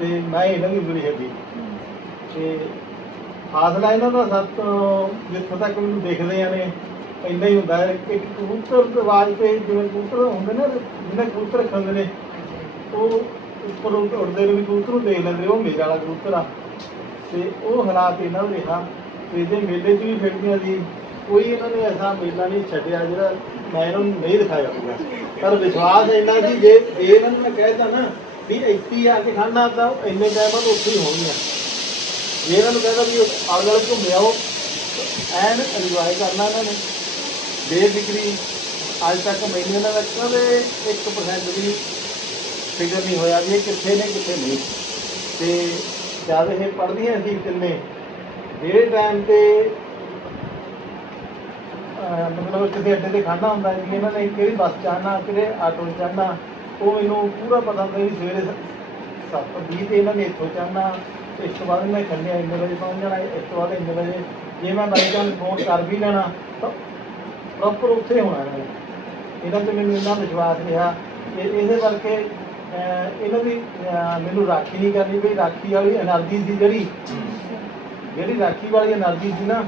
ਤੇ ਮੈਂ ਇਹਨਾਂ ਦੀ ਉਂਗਲੀ ਛੱਡੀ ਤੇ ਫਾਸਲਾ ਇਹਨਾਂ ਦਾ ਸਭ ਤੋਂ ਜਿੱਥੋਂ ਤੱਕ ਮੈਨੂੰ ਦੇਖਦੇ ਆ ਨੇ, ਇੰਨਾ ਹੀ ਹੁੰਦਾ ਹੈ ਕਿ ਕਬੂਤਰ ਦੀ ਆਵਾਜ਼ ਤੇ ਜਿਵੇਂ ਕਬੂਤਰ ਹੁੰਦੇ ਨੇ ਜਿਹਨਾਂ ਕਬੂਤਰ ਖਾਂਦੇ ਨੇ, ਉਹ ਉੱਪਰ ਉੱਡ- ਉੱਡਦੇ ਨੂੰ ਵੀ ਕਬੂਤਰ ਨੂੰ ਦੇਖ ਲੈਂਦੇ ਉਹ ਮੇਰੇ ਵਾਲਾ ਕਬੂਤਰ ਆ। ਤੇ ਉਹ ਹਾਲਾਤ ਇਹਨਾਂ ਨੂੰ ਰਿਹਾ ਤੇ ਜੇ ਮੇਲੇ 'ਚ ਵੀ ਫਿਰਦੀਆਂ ਸੀ, ਕੋਈ ਇਹਨਾਂ ਨੇ ਐਸਾ ਮੇਲਾ ਨਹੀਂ ਛੱਡਿਆ ਜਿਹੜਾ ਮੈਂ ਇਹਨਾਂ ਨੂੰ ਨਹੀਂ ਦਿਖਾਇਆ ਹੋਊਗਾ ਪਰ ਵਿਸ਼ਵਾਸ ਇੰਨਾ ਸੀ, ਜੇ ਜੇ ਇਹਨਾਂ ਨੂੰ ਮੈਂ ਕਹਿਤਾ ਨਾ ਵੀ ਇੱਥੇ ਹੀ ਆ ਕੇ ਖਾਣਾ ਤਾਂ ਇੰਨੇ ਟਾਈਮ ਬਾਅਦ ਉੱਥੇ ਹੀ ਹੋਣਗੀਆਂ ਜੇ ਇਹਨਾਂ ਨੂੰ ਕਹਿੰਦਾ ਵੀ ਆਲੇ ਦੁਆਲੇ ਘੁੰਮ ਆਓ। ਐਨ ਇੰਜੋਏ ਕਰਨਾ ਇਹਨਾਂ ਨੇ। ਬੇਫਿਕਰੀ, ਅੱਜ ਤੱਕ ਮੈਨੂੰ ਇਹਨਾਂ ਦਾ ਕਦੇ 1% ਵੀ ਫਿਕਰ ਨਹੀਂ ਹੋਇਆ ਵੀ ਇਹ ਕਿੱਥੇ ਨੇ, ਕਿੱਥੇ ਨਹੀਂ। ਤੇ ਜਦ ਇਹ ਪੜ੍ਹਦੀਆਂ ਸੀ ਤਿੰਨੇ ਜਿਹੜੇ ਟਾਈਮ ਤੇ ਮਤਲਬ ਕਿਸੇ ਅੱਡੇ ਤੇ ਖੜਨਾ ਹੁੰਦਾ ਸੀ, ਇਹਨਾਂ ਨੇ ਕਿਹੜੀ ਬੱਸ ਚੜ੍ਹਨਾ ਕਿਹੜੇ ਆਟੋ 'ਚ ਉਹ ਮੈਨੂੰ ਪੂਰਾ ਪਤਾ ਹੁੰਦਾ ਸੀ ਸਵੇਰੇ 7:20 ਤੇ ਇਹਨਾਂ ਨੇ ਇੱਥੋਂ ਚੜਨਾ ਇਸ ਤੋਂ ਬਾਅਦ ਮੈਂ ਖੰਡਿਆ ਇੰਨੇ ਵਜੇ ਪਹੁੰਚ ਜਾਣਾ, ਇਸ ਤੋਂ ਬਾਅਦ ਇੰਨੇ ਵਜੇ ਜੇ ਮੈਂ ਬਾਈ ਚਾਂਸ ਫੋਨ ਕਰ ਵੀ ਲੈਣਾ, ਤਾਂ ਪ੍ਰੋਪਰ ਉੱਥੇ ਹੋਣਾ ਹੈ ਇਹਨਾਂ ਤੇ ਮੈਨੂੰ ਇੰਨਾ ਵਿਸ਼ਵਾਸ ਰਿਹਾ। ਕਿ ਇਹਦੇ ਕਰਕੇ ਇਹਨਾਂ ਦੀ ਮੈਨੂੰ ਰਾਖੀ ਨਹੀਂ ਕਰਨੀ ਬਈ ਰਾਖੀ ਵਾਲੀ એનર્ਜੀ ਸੀ ਜਿਹੜੀ ਜਿਹੜੀ ਰਾਖੀ ਵਾਲੀ એનર્ਜੀ ਸੀ ਨਾ,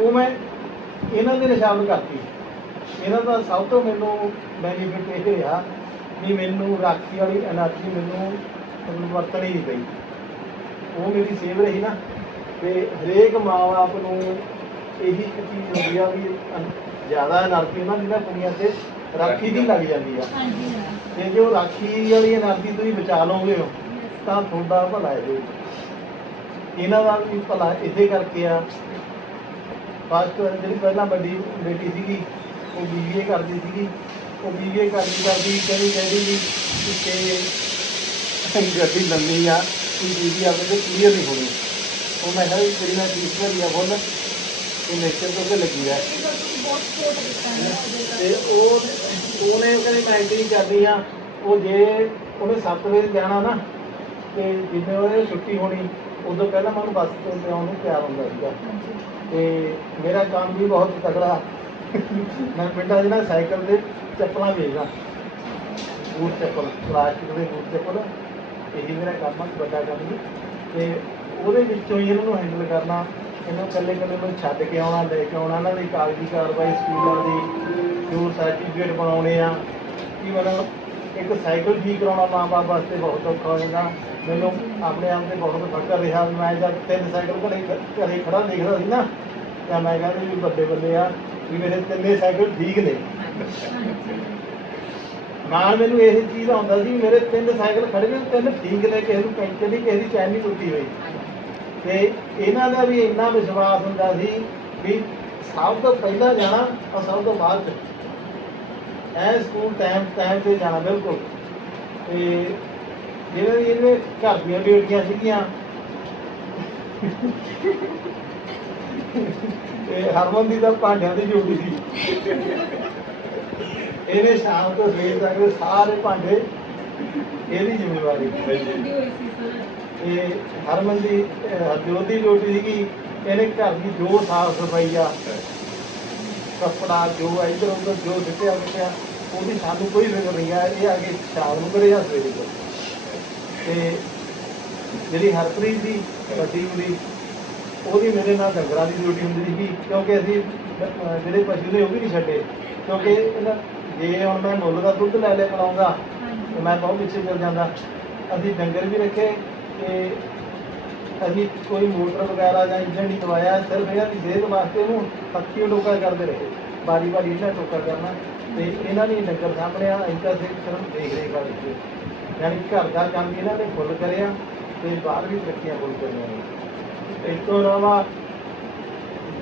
ਉਹ ਮੈਂ ਇਹਨਾਂ ਦੇ ਨਿਸ਼ਾਨ ਕਰਤੀ। ਇਹਨਾਂ ਦਾ ਸਭ ਤੋਂ ਮੈਨੂੰ ਬੈਨੀਫਿਟ ਇਹ ਰਿਹਾ ਵੀ ਮੈਨੂੰ ਰਾਖੀ ਵਾਲੀ એનર્ਜੀ ਮੈਨੂੰ ਵਰਤਣੀ ਨਹੀਂ ਪਈ। ਉਹ ਮੇਰੀ ਸੇਵ ਰਹੀ ਨਾ। ਤੇ ਹਰੇਕ ਮਾਂ-ਬਾਪ ਨੂੰ ਇਹੀ ਇੱਕ ਚੀਜ਼ ਹੁੰਦੀ ਆ ਵੀ ਜ਼ਿਆਦਾ એનર્ਜੀ ਉਹਨਾਂ ਦੀ ਕੁੜੀਆਂ ਤੇ ਰਾਖੀ ਦੀ ਲੱਗ ਜਾਂਦੀ ਆ। ਤੇ ਜੇ ਉਹ ਰਾਖੀ ਵਾਲੀ એનર્ਜੀ ਤੁਸੀਂ ਬਚਾ ਲਓਗੇ ਤਾਂ ਤੁਹਾਡਾ ਭਲਾ ਹੈ ਇਹਨਾਂ ਦਾ ਵੀ ਭਲਾ ਇਸੇ ਕਰਕੇ ਆ। ਫਸਟ ਜਿਹੜੀ ਪਹਿਲਾਂ ਵੱਡੀ ਬੇਟੀ ਸੀਗੀ ਉਹ ਬੀਬੀਏ ਕਰਦੀ ਸੀਗੀ। ਉਹ ਬੀਬੀਏ ਕਰਦੀ ਕਰਦੀ ਕਹਿੰਦੀ ਕਹਿੰਦੀ ਵੀ ਕਿ ਗੱਡੀ ਲੰਮੀ ਆ ਕਿ ਬੀਬੀ ਆਪਣੇ ਤੇ ਕਲੀਅਰ ਨਹੀਂ ਹੋਣੀ। ਉਹ ਮੈਂ ਕਿਹਾ ਵੀ ਤੇਰੀ ਨਾਲ ਫੀਸ ਭਰੀ ਆ ਬੋਲ, ਤੇ ਨੇਚਰ ਤੋਂ ਤੇ ਲੱਗੀ ਆ ਹੈ ਤੇ ਉਹ, ਉਹਨੇ ਕਹਿੰਦੀ, ਮੈਂ ਐਕਟਿੰਗ ਕਰਨੀ ਆ, ਉਹ ਜੇ ਉਹਨੇ 7 ਵਜੇ ਜਾਣਾ ਨਾ, ਤੇ ਜਿੱਦਾਂ ਉਹਦੇ ਛੁੱਟੀ ਹੋਣੀ, ਉਦੋਂ ਪਹਿਲਾਂ ਮੈਂ ਬੱਸ ਤੋਂ ਲਿਆਉਣ ਨੂੰ ਤਿਆਰ ਹੁੰਦਾ ਸੀਗਾ। ਹਾਂਜੀ ਤੇ ਮੇਰਾ ਕੰਮ ਵੀ ਬਹੁਤ ਤਕੜਾ ਮੈਂ ਪਿੰਡਾਂ 'ਚ ਨਾ ਸਾਈਕਲ ਦੇ ਚੱਪਲਾਂ ਵੇਚਦਾ। ਬੂਟ ਚੱਪਲ, ਪਲਾਸਟਿਕ ਦੇ ਬੂਟ ਚੱਪਲ। ਇਹੀ ਮੇਰਾ ਕੰਮ ਆ, ਵੱਡਾ ਕੰਮ ਜੀ। ਤੇ ਉਹਦੇ ਵਿੱਚੋਂ ਹੀ ਇਹਨਾਂ ਨੂੰ ਹੈਂਡਲ ਕਰਨਾ, ਇਹਨਾਂ ਇਕੱਲੇ ਇਕੱਲੇ ਨੂੰ ਛੱਡ ਕੇ ਆਉਣਾ, ਲੈ ਕੇ ਆਉਣਾ, ਇਹਨਾਂ ਦੀ ਕਾਗਜ਼ੀ ਕਾਰਵਾਈ, ਸਕੂਲਾਂ ਦੀ, ਜੋ ਸਰਟੀਫਿਕੇਟ ਬਣਾਉਣੇ ਆ। ਕੀ ਮਤਲਬ ਇੱਕ ਸਾਈਕਲ ਠੀਕ ਕਰਾਉਣਾ ਮਾਂ ਬਾਪ ਵਾਸਤੇ ਬਹੁਤ ਔਖਾ ਹੋ ਜਾਂਦਾ। ਮੈਨੂੰ ਆਪਣੇ ਆਪ ਤੇ ਬਹੁਤ ਫਕਰ ਰਿਹਾ। ਮੈਂ ਜਦ ਤਿੰਨ ਸਾਈਕਲ ਘਰੇ ਖ- ਘਰੇ ਖੜਾ ਦੇਖਦਾ ਸੀ ਨਾ, ਤਾਂ ਮੈਂ ਕਹਿੰਦਾ ਵੀ ਵੱਡੇ ਬੱਲੇ ਆ ਵੀ ਮੇਰੇ ਤਿੰਨੇ ਸਾਈਕਲ ਠੀਕ ਨੇ। ਨਾਲ ਮੈਨੂੰ ਇਹ ਚੀਜ਼ ਆਉਂਦਾ ਸੀ ਵੀ ਮੇਰੇ ਤਿੰਨ ਸਾਈਕਲ ਖੜੇ ਨੇ, ਤਿੰਨ ਠੀਕ ਨੇ, ਕਿਸੇ ਨੂੰ ਪੈਂਚਰ ਨਹੀਂ, ਕਿਸੇ ਦੀ ਚੈਨ ਨਹੀਂ ਟੁੱਟੀ ਹੋਈ। ਤੇ ਇਹਨਾਂ ਦਾ ਵੀ ਇੰਨਾ ਵਿਸ਼ਵਾਸ ਹੁੰਦਾ ਸੀ ਵੀ ਸਭ ਤੋਂ ਪਹਿਲਾਂ ਜਾਣਾ ਔਰ ਸਭ ਤੋਂ ਬਾਅਦ ਚ। ਐ ਸਕੂਲ ਟਾਈਮ ਟਾਈਮ ਤੇ ਜਾਣਾ ਬਿਲਕੁਲ। ਤੇ ਜਿਹੜੇ ਵੀ ਇਹਦੇ ਘਰ ਦੀਆਂ ਡਿਊਟੀਆਂ ਸੀਗੀਆਂ। ਤੇ ਹਰਮਨ ਦੀ ਤਾਂ ਭਾਂਡਿਆਂ ਦੀ ਜੋੜੀ ਸੀ। ਇਹਨੇ ਸ਼ਾਮ ਤੋਂ ਸਵੇਰ ਤੱਕ ਸਾਰੇ ਭਾਂਡੇ ਇਹਦੀ ਜ਼ਿੰਮੇਵਾਰੀ। ਤੇ ਹਰਮਨ ਦੀ, ਅਹ ਹਰਜੋਤ ਦੀ ਡਿਊਟੀ ਸੀਗੀ, ਇਹਨੇ ਘਰ ਦੀ ਜੋ ਸਾਫ਼ ਸਫ਼ਾਈ ਆ, ਕੱਪੜਾ ਜੋ ਆ, ਇੱਧਰ ਉੱਧਰ ਜੋ ਸਿੱਟਿਆ ਮਿੱਟਿਆ ਉਹਦੀ ਸਾਨੂੰ ਕੋਈ ਫਿਕਰ ਨਹੀਂ ਆ, ਇਹ ਆ ਕੇ ਸ਼ਾਮ ਨੂੰ ਕਰੇ ਜਾਂ ਸਵੇਰੇ ਕਰੇ ਤੇ ਜਿਹੜੀ ਹਰਪ੍ਰੀਤ ਦੀ, ਵੱਡੀ ਕੁੜੀ ਉਹਦੀ ਮੇਰੇ ਨਾਲ ਡੰਗਰਾਂ ਦੀ ਡਿਊਟੀ ਹੁੰਦੀ ਸੀ ਕਿਉਂਕਿ ਅਸੀਂ ਜਿਹੜੇ ਪਸ਼ੂ ਨੇ ਉਹ ਵੀ ਨਹੀਂ ਛੱਡੇ। ਕਿਉਂਕਿ ਇਹਨਾਂ ਜੇ ਹੁਣ ਮੈਂ ਮੁੱਲ ਦਾ ਦੁੱਧ ਲੈ ਲੈ ਪਿਲਾਉਂਗਾ ਤੇ ਮੈਂ ਬਹੁਤ ਪਿੱਛੇ ਚੱਲ ਜਾਂਦਾ। ਅਸੀਂ ਡੰਗਰ ਵੀ ਰੱਖੇ, ਤੇ ਅਸੀਂ ਕੋਈ ਮੋਟਰ ਵਗੈਰਾ ਜਾਂ ਇੰਜਨ ਨਹੀਂ ਦਵਾਇਆ ਸਿਰਫ ਇਹਨਾਂ ਦੀ ਸਿਹਤ ਵਾਸਤੇ ਉਹਨੂੰ ਹੱਥੀਂ ਟੋਕਾ ਕਰਦੇ ਰਹੇ। ਬਾਰੀ ਬਾਰੀ ਇਹਨਾਂ ਟੋਕਾ ਕਰਨਾ, ਤੇ ਇਹਨਾਂ ਨੇ ਡੰਗਰ ਸਾਹਮਣਿਆ ਇੰਟਰ ਸੇ ਸਿਰਫ ਦੇਖ ਰੇਖ ਕਰ ਦਿੱਤੀ। ਯਾਨੀ ਘਰ ਦਾ ਕੰਮ ਇਹਨਾਂ ਨੇ ਫੁੱਲ ਕਰਿਆ, ਤੇ ਬਾਹਰ ਵੀ ਤਰੱਕੀਆਂ ਫੁੱਲ ਕਰੀਆਂ ਨੇ। ਇਸ ਤੋਂ ਇਲਾਵਾ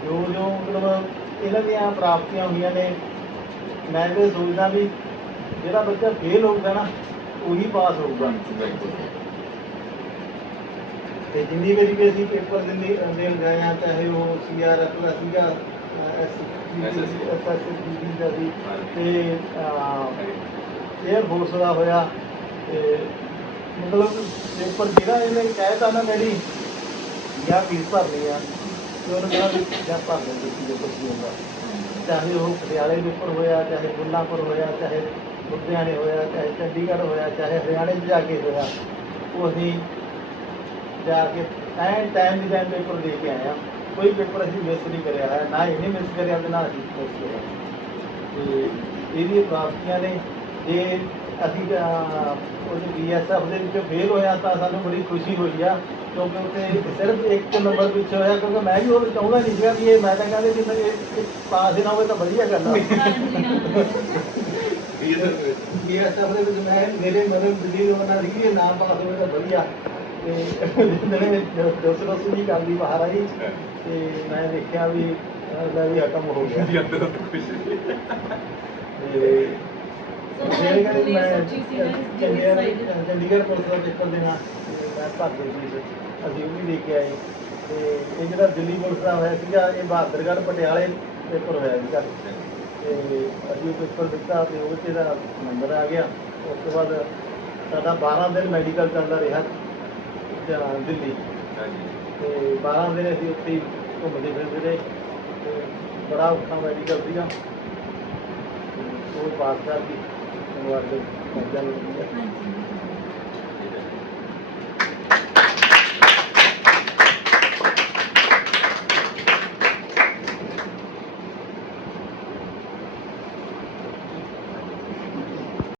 ਜੋ ਜੋ ਮਤਲਬ ਇਹਨਾਂ ਦੀਆਂ ਪ੍ਰਾਪਤੀਆਂ ਹੋਈਆਂ ਨੇ, ਮੈਂ ਇਹ ਸੋਚਦਾ ਵੀ ਜਿਹੜਾ ਬੱਚਾ ਫੇਲ ਹੋਊਗਾ ਨਾ, ਉਹੀ ਪਾਸ ਹੋਊਗਾ। ਤੇ ਜਿੰਨੀ ਵਾਰੀ ਵੀ ਅਸੀਂ ਪੇਪਰ ਦਿੰਦੇ ਦੇਣ ਗਏ ਆ, ਚਾਹੇ ਉਹ ਸੀਆਰਐਫ ਦਾ ਸੀਗਾ ਐਸਐਸਬੀ ਦਾ ਸੀ, ਤੇ 에ਅਰ ਫੋਰਸ ਦਾ ਹੋਇਆ, ਤੇ ਮਤਲਬ ਪੇਪਰ ਜਿਹੜਾ ਇਹਨੇ ਕਹਿਤਾ ਨਾ ਡੈਡੀ ਜਾਂ ਫੀਸ ਭਰਨੀ ਆ ਤੇ ਉਹਨੇ ਕਿਹਾ ਵੀ ਜਾਂ ਭਰ ਦਿੰਦੇ ਸੀ ਜੋ ਕੁਛ ਵੀ ਹੁੰਦਾ। ਚਾਹੇ ਉਹ ਪਟਿਆਲੇ ਦੇ ਉੱਪਰ ਹੋਇਆ, ਚਾਹੇ ਬੁੱਲਾਂਪੁਰ ਹੋਇਆ, ਚਾਹੇ ਲੁਧਿਆਣੇ ਹੋਇਆ, ਚਾਹੇ ਚੰਡੀਗੜ੍ਹ ਹੋਇਆ, ਚਾਹੇ ਹਰਿਆਣੇ 'ਚ ਜਾ ਕੇ ਹੋਇਆ, ਉਹ ਅਸੀਂ ਜਾ ਕੇ ਐਨ ਟਾਈਮ ਦੀ ਟਾਈਮ ਪੇਪਰ ਦੇ ਕੇ ਆਏ ਆ। ਕੋਈ ਪੇਪਰ ਅਸੀਂ ਮਿਸ ਨਹੀਂ ਕਰਿਆ ਹੈ ਨਾ ਇਹਨੇ ਮਿਸ ਕਰਿਆ ਤੇ ਨਾ ਅਸੀਂ ਮਿਸ ਕਰਿਆ। ਤੇ ਇਹਦੀਆਂ ਪ੍ਰਾਪਤੀਆਂ ਨੇ ਜੇ ਅਸੀਂ ਉਹਦੇ ਬੀਐਸਐਫ ਦੇ ਵਿੱਚ ਫੇਲ ਹੋਇਆ ਤਾਂ ਸਾਨੂੰ ਬੜੀ ਖੁਸ਼ੀ ਹੋਈ ਆ ਕਿਉਂਕਿ ਉੱਥੇ ਸਿਰਫ ਇੱਕ ਨੰਬਰ ਪਿੱਛੇ ਹੋਇਆ ਕਿਉਂਕਿ ਮੈਂ ਵੀ ਉਹ ਚਾਹੁੰਦਾ ਨਹੀਂ ਸੀਗਾ ਵੀ ਇਹ ਮੈਂ ਤਾਂ ਕਹਿੰਦੇ ਕਿ ਮੈਂ ਇਹ ਪਾਸ ਹੀ ਨਾ ਹੋਵੇ ਤਾਂ ਵਧੀਆ ਗੱਲ ਆ। ਬੀਐਸਐਫ ਦੇ ਵਿੱਚ ਮੈਂ ਮੇਰੇ ਮਨ ਬਜੀ ਹੋਣਾ ਸੀ ਇਹ ਨਾਮ ਪਾਸ ਹੋਵੇ ਤਾਂ ਵਧੀਆ। ਤੇ ਜਿਹੜੇ ਦੋਸਤ ਦੋਸਤ ਜੀ ਕਰਦੀ ਬਾਹਰ ਆਈ ਤੇ ਮੈਂ ਦੇਖਿਆ ਵੀ ਉਹਦਾ ਵੀ ਖਤਮ ਹੋ ਗਿਆ। ਤੇ ਸੋ। ਜਿਹੜੇ ਮੈਂ ਮੈਂ ਸੋਚੀ ਸੀ ਚੰਡੀਗੜ੍ਹ ਪੁਲਿਸ ਦਾ ਪੇਪਰ ਦੇਣਾ ਤੇ ਮੈਂ ਭਰ ਦੇ ਸੀ ਅਸੀਂ ਉਹ ਵੀ ਦੇ ਕੇ ਆਏ। ਤੇ ਇਹ ਜਿਹੜਾ ਦਿੱਲੀ ਪੁਲਿਸ ਦਾ ਹੋਇਆ ਸੀਗਾ ਇਹ ਬਹਾਦਰਗੜ੍ਹ ਪਟਿਆਲੇ ਪੇਪਰ ਹੋਇਆ ਸੀਗਾ। ਤੇ ਅਸੀਂ ਉਹ ਪੇਪਰ ਦਿੱਤਾ ਤੇ ਉਹ 'ਚ ਇਹਦਾ ਨੰਬਰ ਆ ਗਿਆ। ਉਸ ਤੋਂ ਬਾਅਦ ਸਾਡਾ 12 ਦਿਨ ਮੈਡੀਕਲ ਚੱਲਦਾ ਰਿਹਾ ਜਾਂ ਦਿੱਲੀ। ਤੇ 12 ਦਿਨ ਅਸੀਂ ਉੱਥੇ ਹੀ ਘੁੰਮਦੇ ਫਿਰਦੇ ਰਹੇ। ਤੇ ਬੜਾ ਔਖਾ ਮੈਡੀਕਲ ਸੀਗਾ। ਉਹ ਪਾਸ ਕਰ ਗਈ ਧੰਨਵਾਦ ਜੀ ਹਾਂਜੀ।